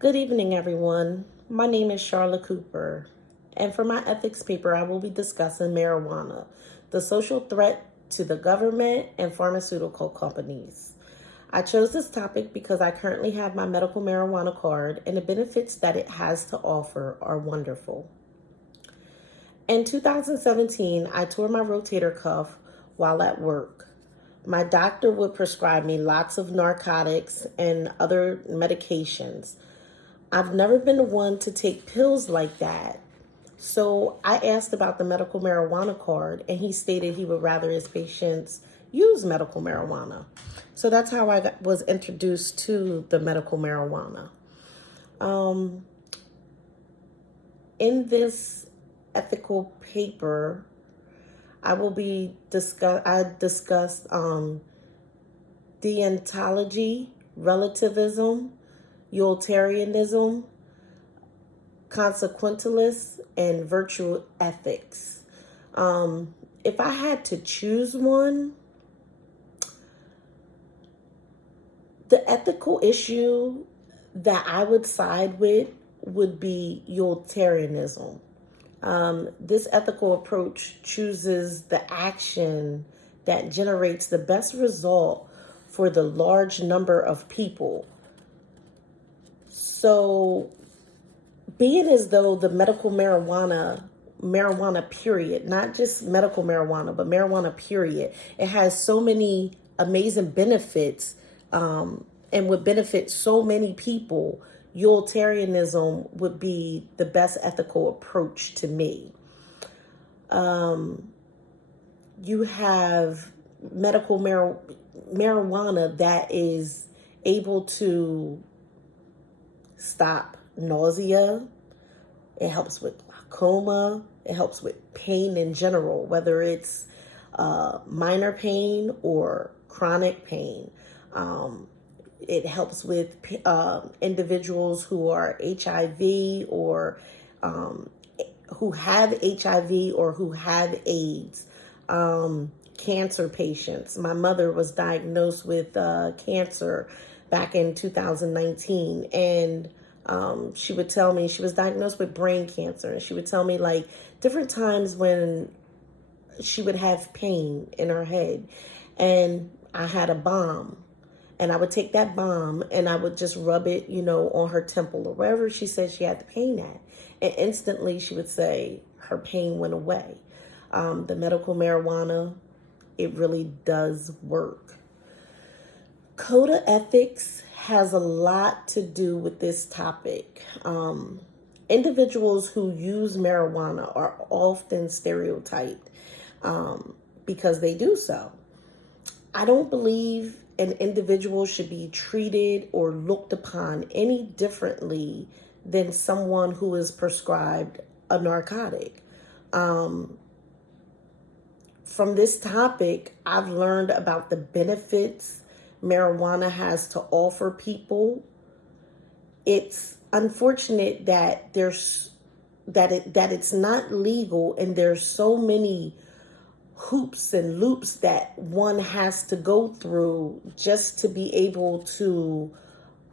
Good evening, everyone. My name is Charlotte Cooper, and for my ethics paper, I will be discussing marijuana, the social threat to the government and pharmaceutical companies. I chose this topic because I currently have my medical marijuana card, and the benefits that it has to offer are wonderful. In 2017, I tore my rotator cuff while at work. My doctor would prescribe me lots of narcotics and other medications. I've never been the one to take pills like that. So I asked about the medical marijuana card, and he stated he would rather his patients use medical marijuana. So that's how was introduced to the medical marijuana. Um, in this ethical paper, I discussed deontology, relativism, utilitarianism, consequentialist, and virtue ethics. If I had to choose one, the ethical issue that I would side with would be utilitarianism. This ethical approach chooses the action that generates the best result for the large number of people. So, being as though the medical marijuana period, not just medical marijuana, but marijuana period, it has so many amazing benefits and would benefit so many people, utilitarianism would be the best ethical approach to me. You have medical marijuana that is able to stop nausea. It helps with glaucoma. It helps with pain in general, whether it's minor pain or chronic pain. It helps with individuals who are HIV or who have HIV or who have AIDS. Cancer patients. My mother was diagnosed with cancer back in 2019, and she would tell me she was diagnosed with brain cancer, and she would tell me like different times when she would have pain in her head, and I had a balm, and I would take that balm and I would just rub it, on her temple or wherever she said she had the pain at, and instantly she would say her pain went away. The medical marijuana, it really does work. Code of ethics has a lot to do with this topic. Individuals who use marijuana are often stereotyped because they do so. I don't believe an individual should be treated or looked upon any differently than someone who is prescribed a narcotic. From this topic, I've learned about the benefits marijuana has to offer people. It's unfortunate that it's not legal, and there's so many hoops and loops that one has to go through just to be able to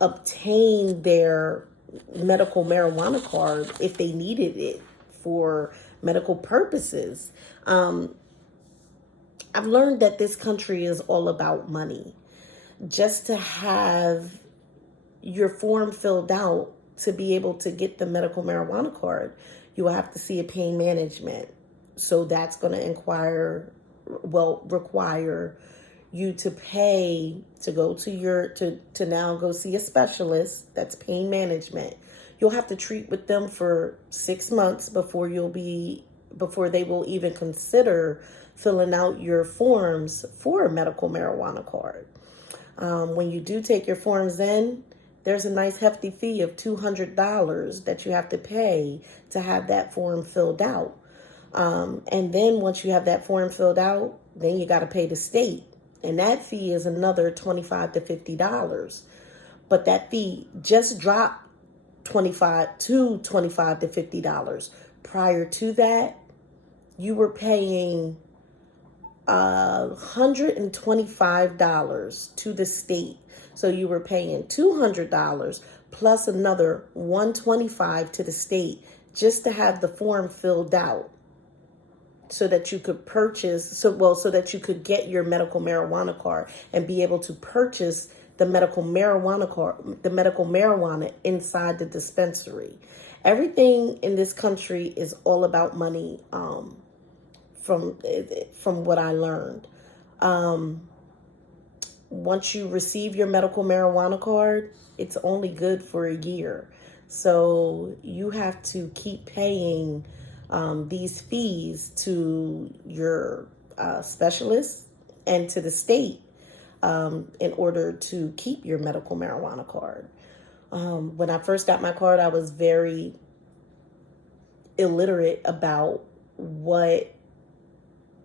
obtain their medical marijuana card if they needed it for medical purposes. I've learned that this country is all about money. Just to have your form filled out to be able to get the medical marijuana card, you will have to see a pain management. So that's going to require you to pay to go to now go see a specialist. That's pain management. You'll have to treat with them for 6 months before they will even consider filling out your forms for a medical marijuana card. When you do take your forms in, there's a nice hefty fee of $200 that you have to pay to have that form filled out. And then once you have that form filled out, then you got to pay the state. And that fee is another $25 to $50. But that fee just dropped $25 to $50. Prior to that, you were paying $125 to the state So you were paying $200 plus another $125 to the state just to have the form filled out so that you could so that you could get your medical marijuana card and be able to purchase the medical marijuana inside the dispensary. Everything in this country is all about money. From what I learned, once you receive your medical marijuana card, it's only good for a year. So you have to keep paying these fees to your specialists and to the state in order to keep your medical marijuana card. When I first got my card, I was very illiterate about what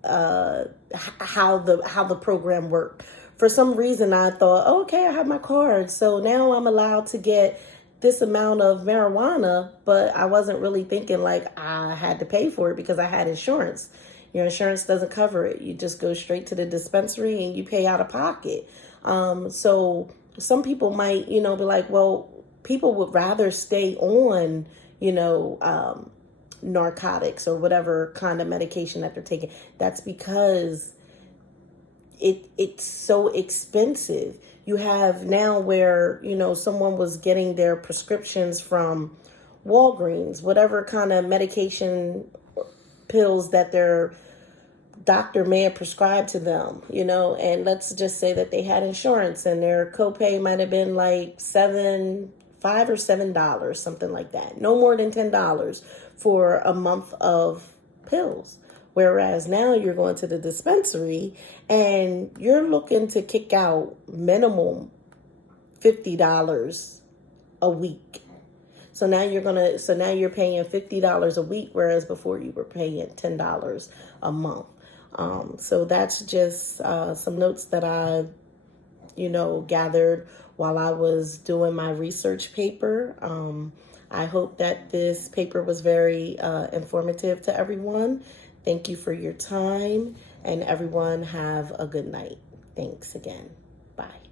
how the program worked. For some reason, I thought, oh, okay, I have my card, so now I'm allowed to get this amount of marijuana, but I wasn't really thinking like I had to pay for it because I had insurance. Your insurance doesn't cover it. You just go straight to the dispensary and you pay out of pocket. So some people might, be like, well, people would rather stay on, narcotics or whatever kind of medication that they're taking. That's because it's so expensive. You have now where, someone was getting their prescriptions from Walgreens, whatever kind of medication pills that their doctor may have prescribed to them, and let's just say that they had insurance and their copay might have been like $5 or $7, something like that. No more than $10 for a month of pills. Whereas now you're going to the dispensary and you're looking to kick out minimum $50 a week. So now you're paying $50 a week, whereas before you were paying $10 a month. So that's just some notes that I, gathered while I was doing my research paper. I hope that this paper was very informative to everyone. Thank you for your time, and everyone have a good night. Thanks again. Bye.